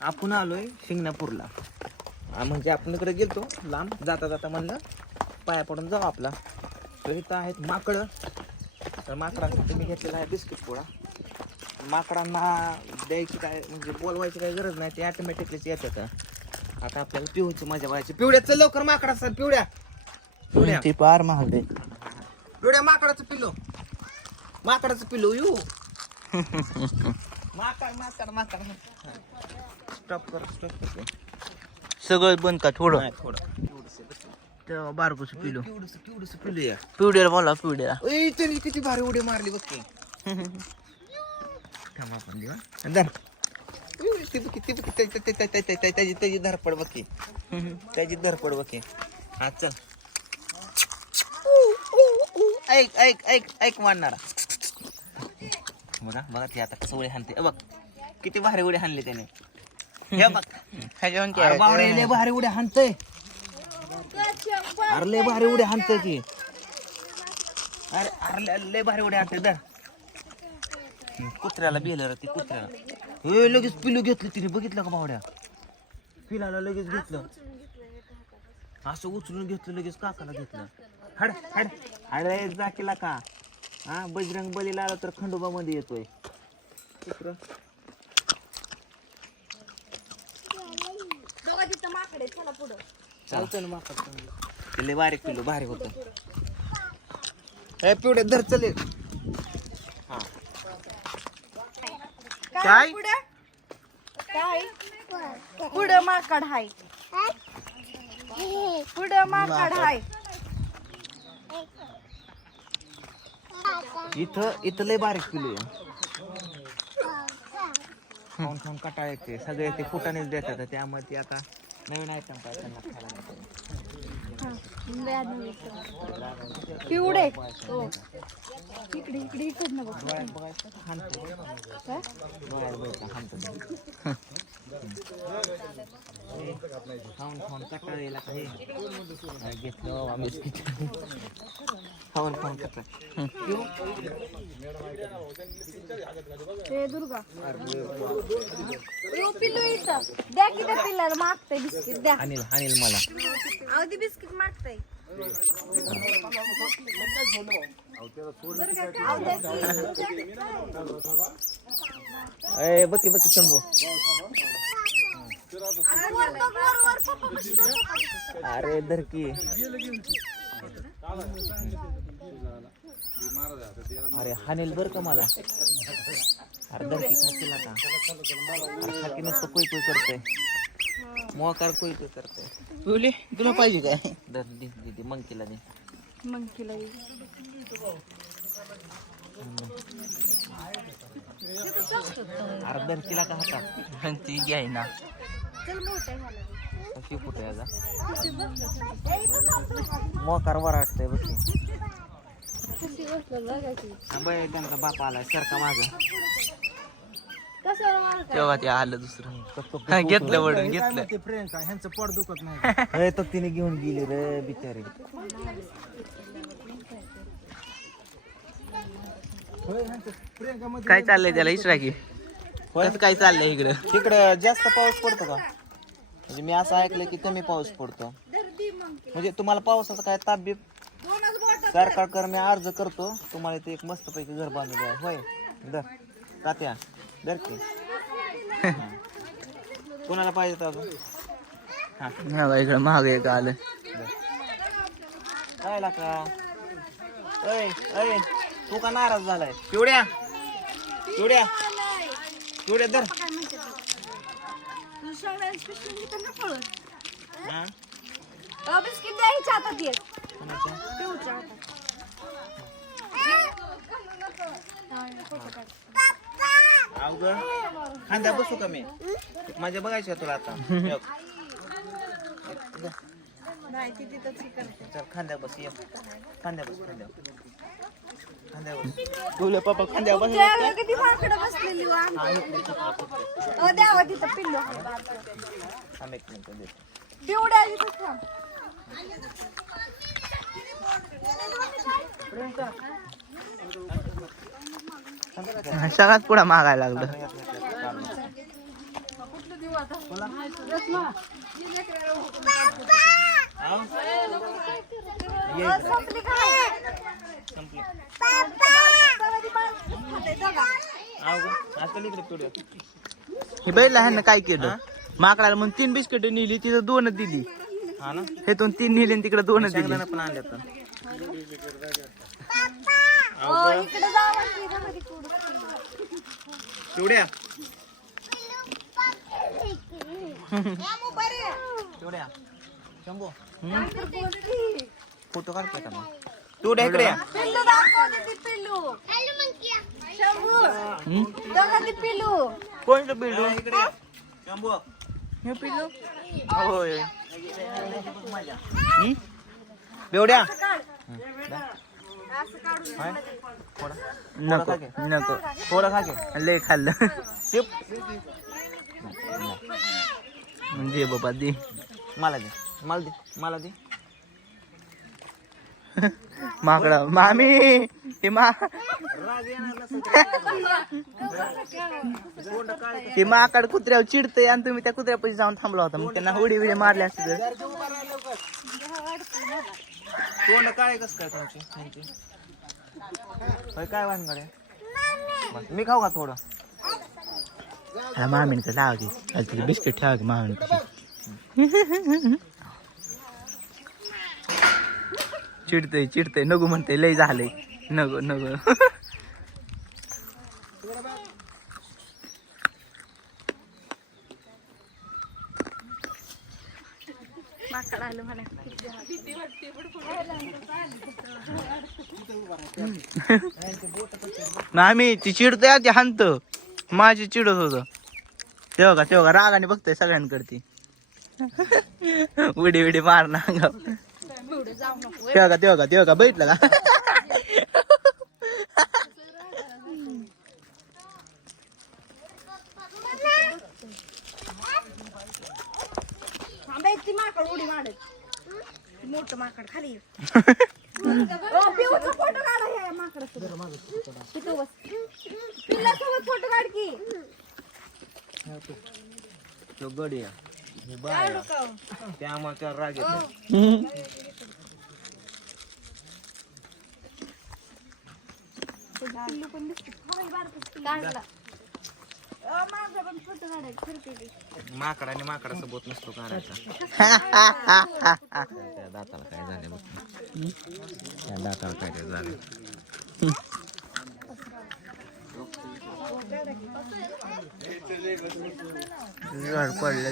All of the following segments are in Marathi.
आपण आलोय शिंगणापूरला. म्हणजे आपण इकडे गेलतो लांब जाता जाता म्हणलं पाया पडून जाऊ आपला. तर इथं आहेत माकडं. तर माकडांसाठी मी घेतलेला आहे बिस्किट पोळा माकडांना द्यायची काय म्हणजे बोलवायची काही गरज नाही ते ऑटोमॅटिकलीच येतात. आता आपल्याला पिऊची मजा व्हायची. पिवड्या चल लवकर माकडा सर पिवड्या. पिवड्या. ती पार महाग पिवड्या माकडाचं पिलो. माकडाचं पिलो यू. माकड माकड माकड. स्टॉप कर स्टॉप कर सगळं बंद का थोडं? नाही थोडं. बस. तेव्हा बारकोस पिलो. पिवडंसं पिवडंसं पिलो या. पिवड्याला बोला पिवड्याला ओय त्यांनी किती भारी उडी मारली बघ की थांब आपण देऊ हा. धर. उय, ती बघ की, ती बघ की, त्या- त्या- त्या- त्या- त्या- त्या- त्याची त्याची धरपड बघ की. त्याची धरपड बघ की. हा चल. ऐक ऐक ऐक ऐक मारणारा. बघा बघा ते आता कसं उडी हाणते. अ बघ. किती भारी उडी हाणली त्याने. हे बघ अरे बावडे लय भारी उड्या हाणतय. अरे लय भारी उड्या हाणतय की. अरे अरे लय- लय भारी उड्या हाणतय दर कुत्र्याला बिलं ती कुत्र्याला. हे लगेच पिलू घेतलं तिने. बघितलं का बावड्या पिलाला लगेच घेतलं. असं उचलून घेतलं लगेच काकाला घेतलं. हड हड. हड जा केला का? हा बजरंग बलीला आला तर खंडोबा मध्ये येतोय. कुत्रं. बघा तिथं माकडे चला पुढं. चालतं ना माकड लय बारीक पिलो भारी होत. ए पिवड्या धर चले हा. काय? पुढं? काय? पुढं माकड हाय. पुढं माकड हाय. इथं इथं लय बारीक पिलो खाऊन खाऊन कटाळ येते सगळे ते फुटानेच देतात त्यामुळे ते आता नवीन आयटम काय त्यांना खायला. पिवडे. हो. इकडे इकडे इकडे ना हाणतो हाणतो हे, खाऊन खाऊन कटाळ येला का हे काय घेतलं बाबा कटाळ पिऊ? हे दुर्गा. यो पिल्लू इथं. द्या की त्या पिल्लाला मागतय बिस्किट द्या. अनिल अनिल मला. बिस्किट मागतय. ए बकी बकी शंभू. अरे धर की. अरे हानेल बर का मला? अरे धर की खातील आता. अरे खाकी नसतं कोई कोई करतोय. मोकार कोई कोई करतोय. पिवली तुला पाहिजे काय? धर दे दे दे मग तिला अरे धर तिला का हातात ती घ्याय ना. कशी कुठे याचा मोकार वराटतंय बघ की. कशी बसलं बघायची हा बाई त्यांचा बाप आलाय सरका माझा कसं मारत तेव्हा ते आलं दुसरं. हा, घेतलं वडून घेतलं. अरे तो तिने घेऊन गेली रे बिचारी. काय चाललंय त्याला? इचरा की. कसं काय चाललंय इकडं? तिकडं जास्त पाऊस पडतो का? म्हणजे मी असं ऐकलं की कमी पाऊस पडतो. म्हणजे तुम्हाला पावसाचा काय ताप बीप सरकारकडे मी अर्ज करतो. तुम्हाला इथे एक मस्त पैकी घर बांधून द्या. होय. दर. तात्या दर की. कोणाला पाहिजे अजून? हा. इकडं महाग एक आलं. काय का अय अय तू का नाराज झालाय? पिवड्या. पिवड्या. पिवड्या दर. तू हा? बिस्किट द्या हिच्या अवघड खांद्या बसू का मी? माझ्या बघायचं तुला आता? बघ. नाही ती तिथंच करते चल खांद्या बस ये. खांद्या बस खांद्या खांद्या बस. तुला पप्पा खांद्या बस तुमच्या किती माकडं बसलेली हो आमच्या. अहो, द्या हो तिथं पिल्लू. थांब एक मिनिट देतो पिवड्या इथं थांब. सगळ्यात पुढं मागायला लागलं. हे बैला ह्यानं काय केलं? माकडाला म्हणून तीन बिस्किट नेली तिथं दोनच दिली. हा ना? हेतून तीन नेली आणि तिकडे दोनच दिली. पण तर अ, इकडे जावं की घरामध्ये कुठं. पिवड्या मामू बरे. पिवड्या शंभू नाहीतर बोलती. फोटो काढते का मग पिवड्या इकडे या. पिल्लू दाखव दे ती पिल्लू शंभू बघा ती पिल्लू कोणतं बिल्डू या इकडे या. शंभू हे पिल्लू होय हम्म? हाय. थोडा नको. नको खा घे लय खाल्लं. शिप. म्हणजे बाबा दे. मला दे. मला दे. मला दे. माकडा. मामी. हे मा ते माकड कुत्र्यावर चिडतंय आणि तुम्ही त्या कुत्र्यापाशी जाऊन थांबला होता. मग त्यांना उडी बिडी मारली असतील तोंड काय कस काय तुमची? त्यांची म्हणजे? होय काय वानगड आहे? मी खाऊ का थोडं? ह्या मामीचं लावा की आणि तिथे बिस्किट ठेवा की मामीन चिडतय चिडतय. नको म्हणतंय लय झालंय. नको नको माकड आलं मला. ती चिडतोय ती हानत माझी चिडत होत. तेव्हा का तेव्हा रागाने बघतोय सगळ्यांकडती. उडी उडी मारणं तेव्हा का तेव्हा का तेव्हा का बैठलं का थांबे ती माकड उडी मारत मोठं माकड खाली ये. ओ, पिऊचा फोटो काढा ह्या माकडासोबत. तिथं बस. पिल्लासोबत फोटो काढ की तो गडी आहे. हे बाय आहे. त्यामुळे राग येतो पिल्लू पण दिसते. हा, हे बारकं काढला. अ, माझा पण फोटो काढायचा फिरते ती. माकडाने माकडासोबत नसतो काढायचा. त्या दाताला काय झाले बघ. त्या दाताला काय काय झाले पडलं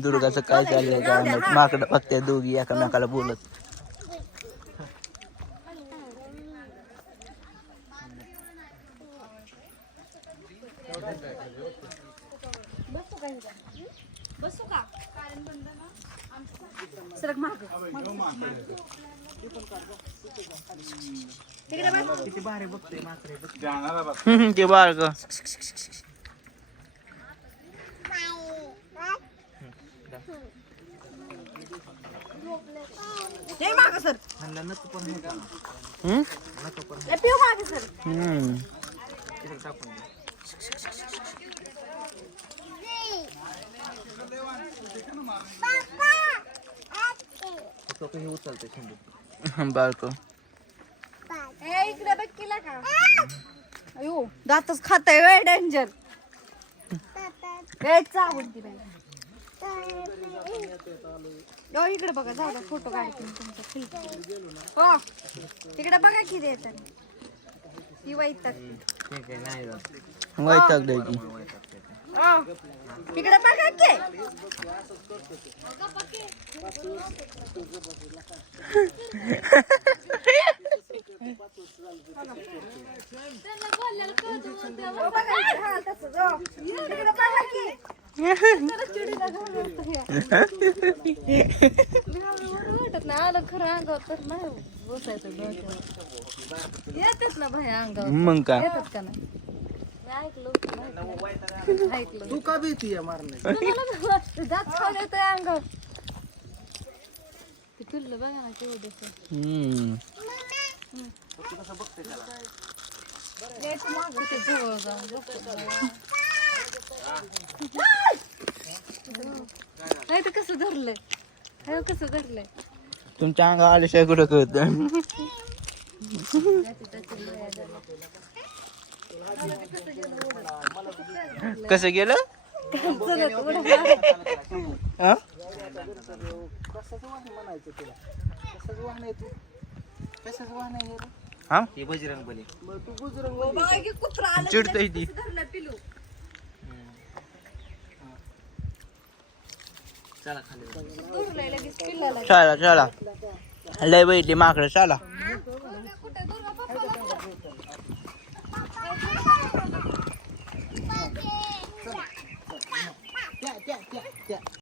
दुर्गाचं काय चाललंय? काय माहीत माकडं बघते दोघी एकामेकाला बोलत बसू का सरक माग तिकडे बस किती भारी बघतोय माकडे बघ. ते बाळग हे माग सर. ह्यांना नको पण हे का हम्म? नको पण ए, पिऊ माग सर. हम्म. तिकडे टाकून दे. फक्त हे उचलते शेंडू बाळक इकडे बघ केला का? अयो दातच खाताय वे डेंजर बाई. इकडे बघा जाऊ द्या फोटो काढते तुमचा. ठीक हो तिकडे बघा किती येतात ती वैतात वैताग द्यायची ओ तिकडे बघा की. वाटत नाही आलं खरं अंगावर तर नाही बसायचं डोक्यावर येतात ना भाई अंगावर मग काय येतात का नाही? मी ऐकलं होतं, ऐकलं तू का भीती मारणे तुम्हाला दात खाऊन येतोय अंगावर ते पिल्लं बघा ना केवढं हम्म. नाही तर कसं धरलंय? हे कसं धरलंय? तुमच्या अंगा आल्याशिवाय कुठं कळत कसं गेलं? तसंच ती. चला चला लय बघितली माकडं चला